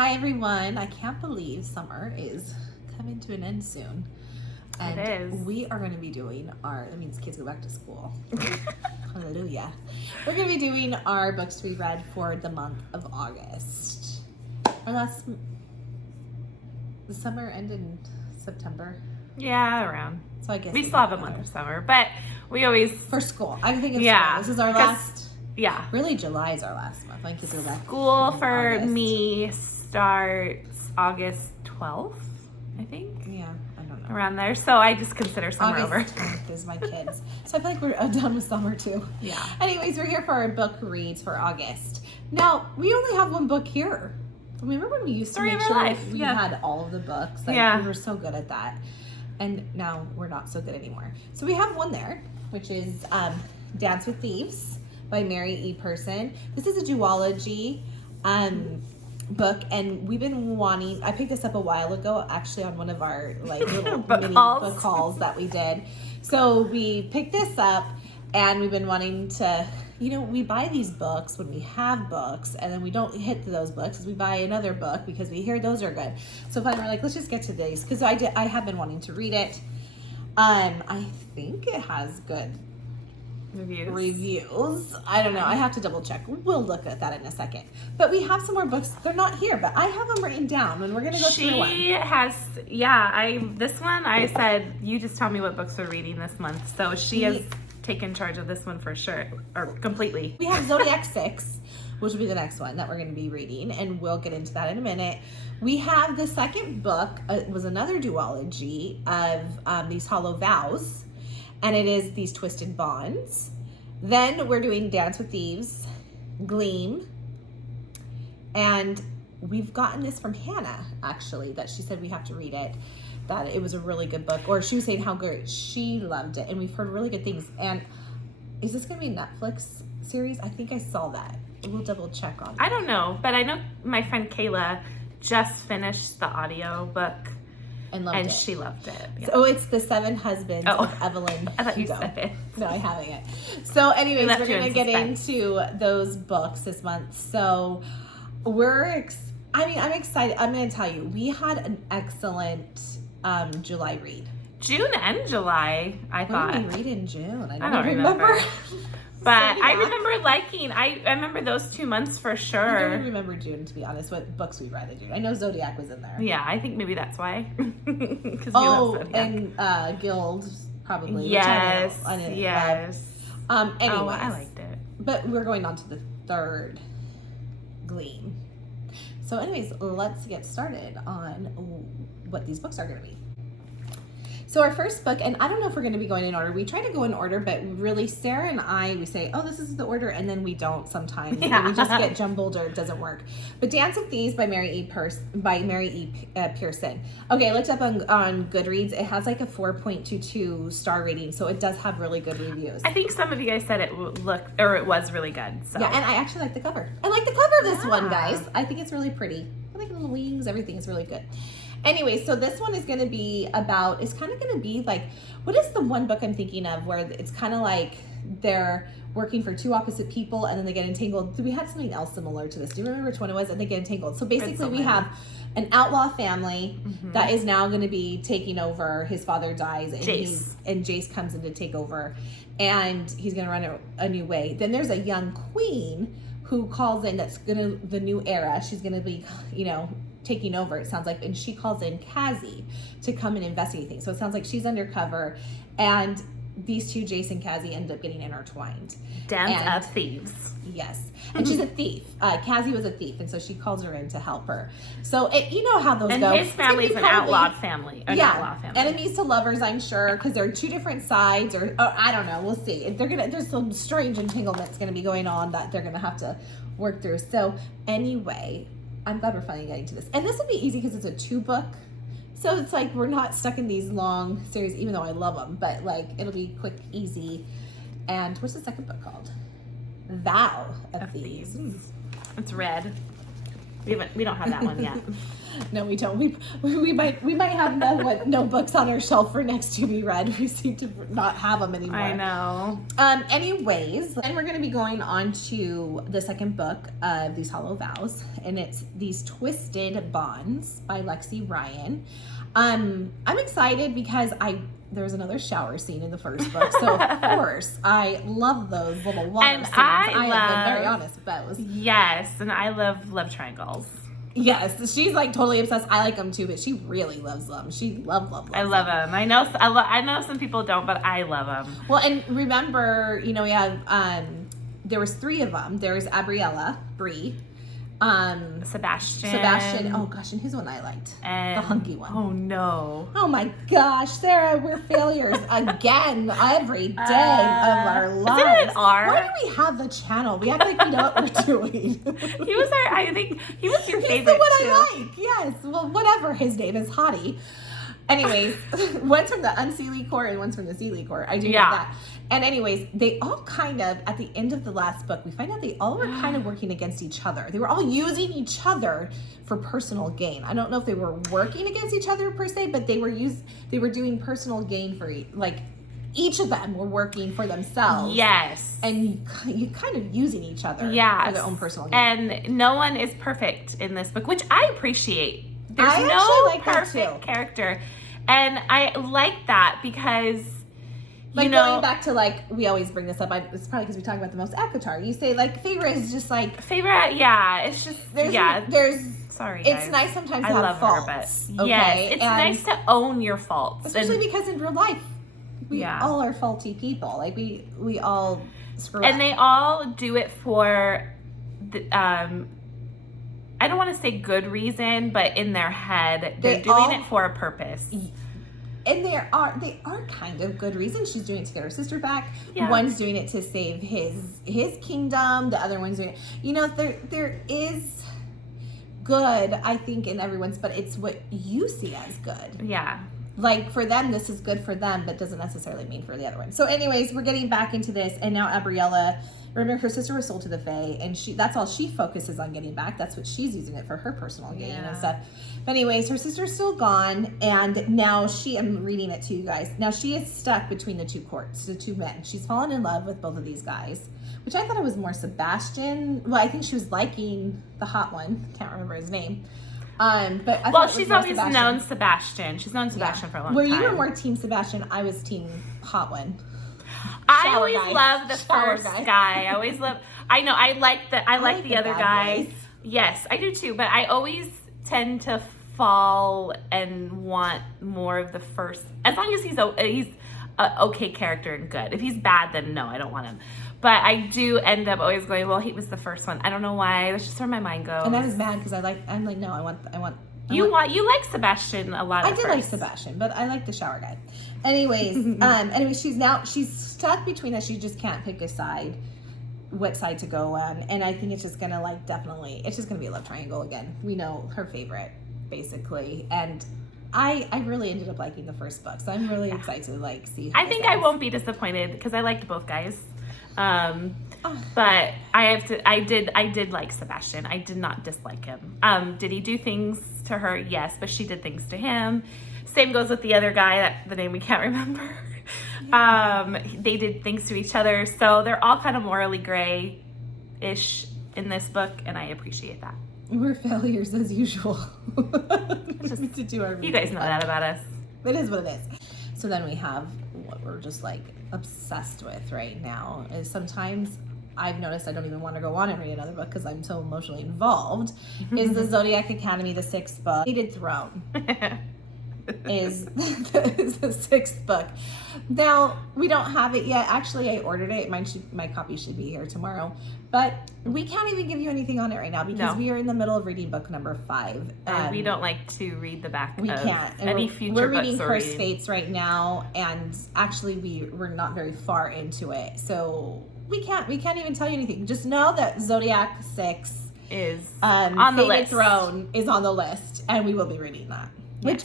Hi everyone. I can't believe summer is coming to an end soon. And it is. We are going to be doing that means kids go back to school. Hallelujah. We're going to be doing our books to be read for the month of August. The summer ended in September. Yeah, around. So I guess we still have a month of summer, but we always for school. I think it's school. This is our last. Yeah. Really, July is our last month. My kids go back. School for August. me starts August 12th, I think. Yeah, I don't know. Around there. So I just consider summer August over. 12th is my kids. So I feel like we're done with summer too. Yeah. Anyways, we're here for our book reads for August. Now, we only have one book here. Remember when we used to make sure we had all of the books? We were so good at that. And now we're not so good anymore. So we have one there, which is Dance with Thieves by Mary E. Pearson. This is a duology book, and we've been wanting, I picked this up a while ago, actually on one of our little mini book hauls that we did. So we picked this up, and we've been wanting to, we buy these books when we have books, and then we don't hit those books because we buy another book because we hear those are good. So finally we're like, let's just get to these, because I have been wanting to read it. I think it has good reviews. I don't know. I have to double check. We'll look at that in a second. But we have some more books. They're not here, but I have them written down, and we're going to go through one. She has, this one, I said, you just tell me what books we're reading this month. So she has taken charge of this one for sure, or completely. We have Zodiac 6, which will be the next one that we're going to be reading, and we'll get into that in a minute. We have the second book, was another duology of these hollow vows, and it is these twisted bonds. Then we're doing Dance with Thieves, Gleam, and we've gotten this from Hannah, actually, that she said we have to read it, that it was a really good book, or she was saying how good she loved it, and we've heard really good things. And is this going to be a Netflix series? I think I saw that. We'll double check on that. I don't know, but I know my friend Kayla just finished the audio book. And she loved it. Yeah. So it's The Seven Husbands of Evelyn. I thought Hugo. you said it. No, I haven't yet. So anyways, we're going to get into those books this month. So I'm excited. I'm going to tell you, we had an excellent July read. June and July, I thought. What did we read in June? I don't remember. But Zodiac. I remember liking, I remember those 2 months for sure. I don't remember June, to be honest, what books we read in June. I know Zodiac was in there. Yeah, I think maybe that's why. And Guild, probably. Yes, I didn't yes. love. Anyways, I liked it. But we're going on to the third Gleam. So anyways, let's get started on what these books are going to be. So our first book, and I don't know if we're going to be going in order. We try to go in order, but really Sarah and I, we say, oh, this is the order, and then we don't sometimes. Yeah. We just get jumbled or it doesn't work. But Dance with Thieves by Mary E. Pearson. Okay, I looked up on Goodreads. It has like a 4.22 star rating, so it does have really good reviews. I think some of you guys said it was really good. So. Yeah, and I actually like the cover. I like the cover of this one, guys. I think it's really pretty. I like the little wings. Everything is really good. Anyway, so this one is going to be about, it's kind of going to be like, what is the one book I'm thinking of where it's kind of like they're working for two opposite people and then they get entangled? We had something else similar to this. Do you remember which one it was? And they get entangled. So basically we have an outlaw family that is now going to be taking over. His father dies and Jace comes in to take over, and he's going to run a new way. Then there's a young queen who calls in, that's going to, the new era. She's going to be, taking over, it sounds like, and she calls in Cassie to come and investigate things. So it sounds like she's undercover, and these two, Jace and Cassie, end up getting intertwined. Dance of Thieves. Yes. And she's a thief. Cassie was a thief, and so she calls her in to help her. So you know how those go. And his family's an outlawed family. Outlaw family. Enemies to lovers, I'm sure, because they're two different sides, or I don't know. We'll see. There's some strange entanglements going to be going on that they're going to have to work through. So anyway, I'm glad we're finally getting to this. And this will be easy because it's a 2-book. So it's like we're not stuck in these long series, even though I love them. But like it'll be quick, easy. And what's the second book called? Vow of Thieves. It's red. We don't have that one yet. No, we don't. We might have no books on our shelf for next to be read. We seem to not have them anymore. I know. Anyways, then we're going to be going on to the second book of these Hollow Vows, and it's These Twisted Bonds by Lexi Ryan. I'm excited because there's another shower scene in the first book, so of course I love those little water And scenes. I have been very honest with those. Yes, and I love triangles. Yes, she's like totally obsessed. I like them too, but she really loves them. She loves I love them. I know some people don't, but I love them. Well, and remember, we have there was 3 of them. There's Abriella, Bree, Sebastian. Oh gosh, and who's the one I liked? And the hunky one. Oh no. Oh my gosh, Sarah, we're failures again every day of our lives. Isn't it an R? Why do we have the channel? We act like we know what we're doing. I think he was your favorite. He's the one too. I like. Yes. Well, whatever his name is, Hottie. Anyways, one's from the Unseelie Court and one's from the Seelie Court. I do know that. And anyways, they all kind of, at the end of the last book, we find out they all were kind of working against each other. They were all using each other for personal gain. I don't know if they were working against each other per se, but they were doing personal gain for each of them were working for themselves. Yes. And you kind of using each other for their own personal gain. And no one is perfect in this book, which I appreciate. There's I no like perfect character. And I like that because going back to we always bring this up. It's probably because we talk about the most ACOTAR. You say favorite is just favorite. Yeah, it's just there's. Sorry, it's guys. nice sometimes I to have love faults. her, but okay? yes, it's nice to own your faults, especially because in real life we all are faulty people. We all screw up, and they all do it for I don't want to say good reason, but in their head, they're doing it for a purpose. And they are kind of good reasons. She's doing it to get her sister back. Yeah. One's doing it to save his kingdom. The other one's doing it. There is good, I think, in everyone's, but it's what you see as good. Yeah. For them, this is good for them, but doesn't necessarily mean for the other one. So anyways, we're getting back into this, and now Abriella, remember her sister was sold to the Fae, and that's all she focuses on getting back. That's what she's using it for her personal gain and stuff. But anyways, her sister's still gone, and now I'm reading it to you guys. Now she is stuck between the 2 courts, the 2 men. She's fallen in love with both of these guys, which I thought it was more Sebastian. Well, I think she was liking the hot one. Can't remember his name. But she's always known Sebastian. She's known Sebastian for a long time. You were more Team Sebastian. I was Team Hot One. I always love the first guy. I always love. I know. I like the other guy. Boys. Yes, I do too. But I always tend to fall and want more of the first. As long as he's an okay character and good. If he's bad, then no, I don't want him. But I do end up always going, well, he was the first one. I don't know why. That's just where my mind goes. And I was mad because I'm like, no, I want. You like Sebastian a lot. I did like Sebastian, but I like the shower guy. Anyways, she's stuck between us. She just can't pick a side, what side to go on. And I think it's just gonna it's just gonna be a love triangle again. We know her favorite, basically. And I really ended up liking the first book, so I'm really excited to see. I think I won't be disappointed because I liked both guys. But I did like Sebastian. I did not dislike him. Did he do things to her? Yes, but she did things to him. Same goes with the other guy, the name we can't remember. They did things to each other. So they're all kind of morally gray-ish in this book, and I appreciate that. We're failures as usual. Just to do our you guys know that about us. It is what it is. So then we have what we're just obsessed with right now is sometimes I've noticed I don't even want to go on and read another book because I'm so emotionally involved, is the Zodiac Academy, the 6th book. Hated Throne is the 6th book. Now, we don't have it yet. Actually, I ordered it. My copy should be here tomorrow. But we can't even give you anything on it right now because we are in the middle of reading book number 5. And we don't like to read the back we can't. And any future we're books. Reading Cursed Fates right now, and actually we're not very far into it. So we can't even tell you anything. Just know that Zodiac 6 is on the list. Throne is on the list, and we will be reading that. Which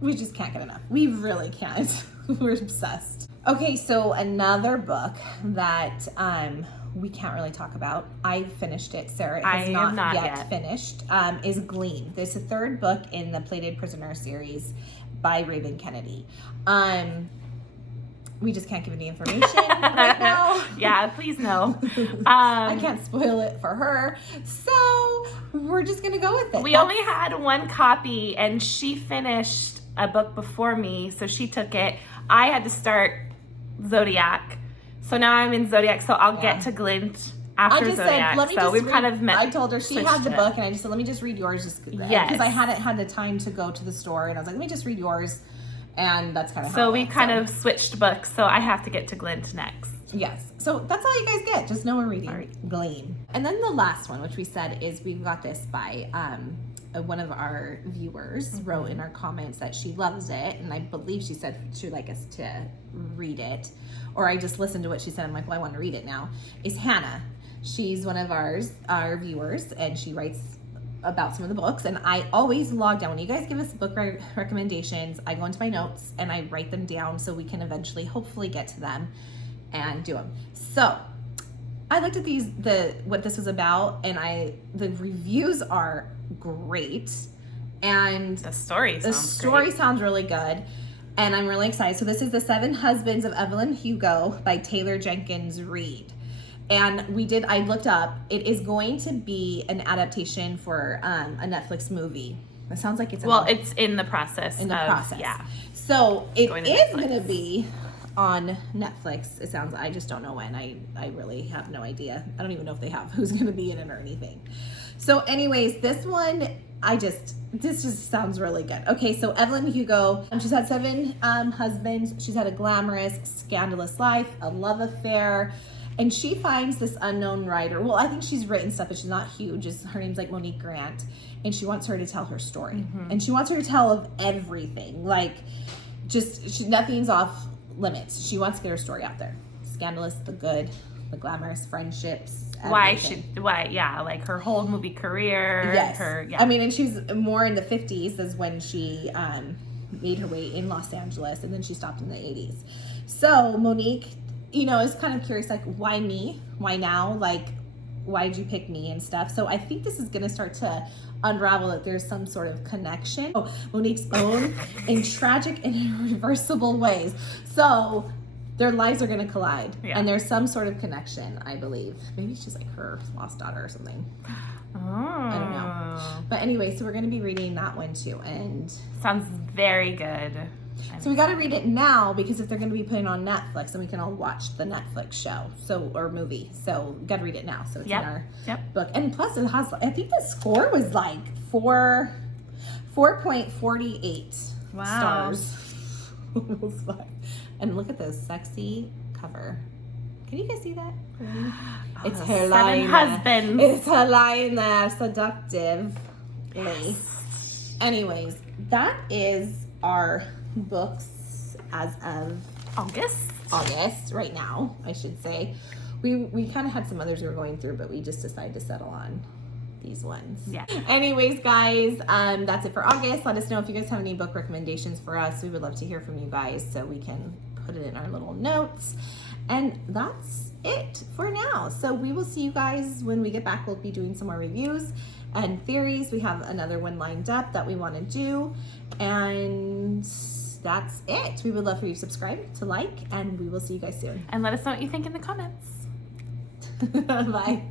we just can't get enough. We really can't. We're obsessed. Okay, so another book that we can't really talk about. I finished it. Sarah I has have not not yet yet. finished. Is Gleam. There's a third book in the Plated Prisoner series by Raven Kennedy. We just can't give any information right now. Yeah, please no. I can't spoil it for her. So we're just going to go with it. We only had one copy, and she finished a book before me, so she took it. I had to start Zodiac. So now I'm in Zodiac, so I'll get to Glint after I just Zodiac. said, let me so just we've read, kind of met. I told her she had the it. book, and I just said, let me just read yours just because I hadn't had the time to go to the store, and I was like, let me just read yours. And that's kind of how So it we went, kind of switched books, so I have to get to Glint next. Yes. So that's all you guys get. Just know we're reading Gleam. And then the last one, which we said is we got this by one of our viewers wrote in our comments that she loves it. And I believe she said she'd like us to read it. Or I just listened to what she said. I'm like, well, I want to read it now. Is Hannah. She's one of our viewers, and she writes about some of the books, and I always log down when you guys give us book recommendations. I go into my notes and I write them down so we can eventually hopefully get to them and do them. So I looked at what this was about, and the reviews are great, and the story sounds really good, and I'm really excited. So this is The Seven Husbands of Evelyn and Hugo by Taylor Jenkins Reid. And I looked up, it is going to be an adaptation for a Netflix movie. It sounds like it's it's in the process. Yeah. So it is going to be on Netflix. It sounds, I just don't know when. I really have no idea. I don't even know if they have who's going to be in it or anything. So anyways, this one, this just sounds really good. Okay, so Evelyn Hugo, she's had 7 husbands. She's had a glamorous, scandalous life, a love affair. And she finds this unknown writer. Well, I think she's written stuff, but she's not huge. Her name's like Monique Grant. And she wants her to tell her story. Mm-hmm. And she wants her to tell of everything. Like, nothing's off limits. She wants to get her story out there. Scandalous, the good, the glamorous, friendships. Like her whole movie career. Yes. Yeah. I mean, and she's more in the 50s is when she made her way in Los Angeles. And then she stopped in the 80s. So Monique, is kind of curious, like, why me? Why now? Like, why did you pick me and stuff? So I think this is going to start to unravel that there's some sort of connection. Monique's own in tragic and irreversible ways. So their lives are going to collide. Yeah. And there's some sort of connection, I believe. Maybe she's like her lost daughter or something. Oh. I don't know. But anyway, so we're going to be reading that one too. And sounds very good. So we got to read it now, because if they're going to be putting it on Netflix, then we can all watch the Netflix show or movie. So we got to read it now. So it's in our book. And plus it has, I think the score was like 4.48 stars. And look at this sexy cover. Can you guys see that? It's her lying husbands. It's her lying there seductively. Yes. Anyways, that is our books as of August right now, I should say. We kind of had some others we were going through, but we just decided to settle on these ones. Yeah. Anyways, guys, that's it for August. Let us know if you guys have any book recommendations for us. We would love to hear from you guys so we can put it in our little notes. And that's it for now. So we will see you guys when we get back. We'll be doing some more reviews and theories. We have another one lined up that we want to do. And that's it. We would love for you to subscribe, to like, and we will see you guys soon. And let us know what you think in the comments. Bye.